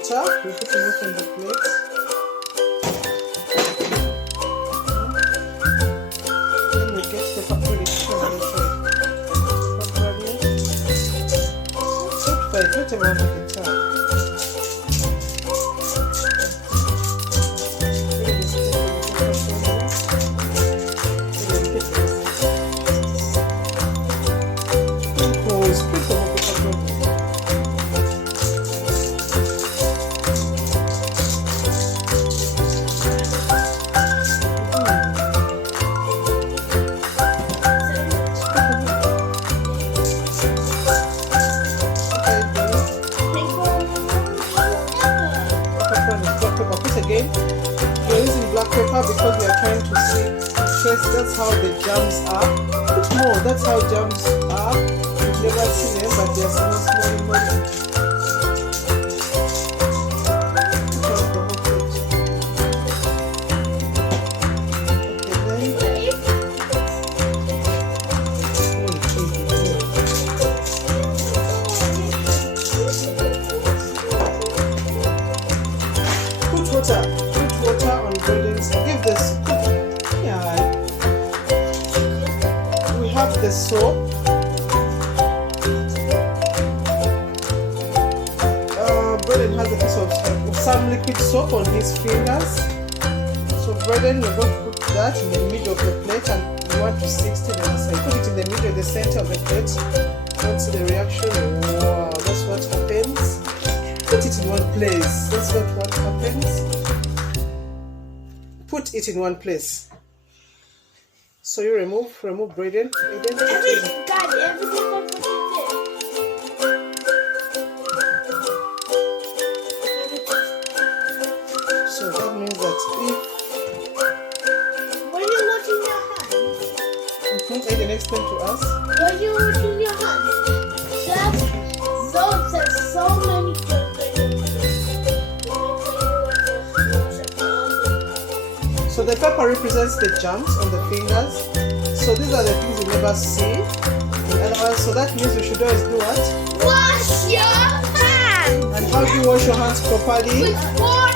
water. We're putting it on the plate. Then we get the paprika. Whatever on the top. Again, we are using black pepper because we are trying to see trace. That's how the germs are. Put more. That's how germs are. We've never seen them, but they are small. Put water on breadings. Give this. Yeah. We have the soap. Braden has a piece of some liquid soap on his fingers. So Braden, you're going to put that in the middle of the plate, and you want to 60 the inside. Put it in the middle, the center of the plate. Don't see the reaction. Wow, that's what happens. Put it in one place. That's not what happens. Put it in one place. So you remove Braden. Everything, Daddy, everything I put in there. So that means that if when you're washing your hands, Aiden, explain to us. when you're washing your hands, there's so many germs that So the pepper represents the germs on the fingers. So these are the things you never see. So that means you should always do what? wash your hands. And how do you wash your hands properly? With water.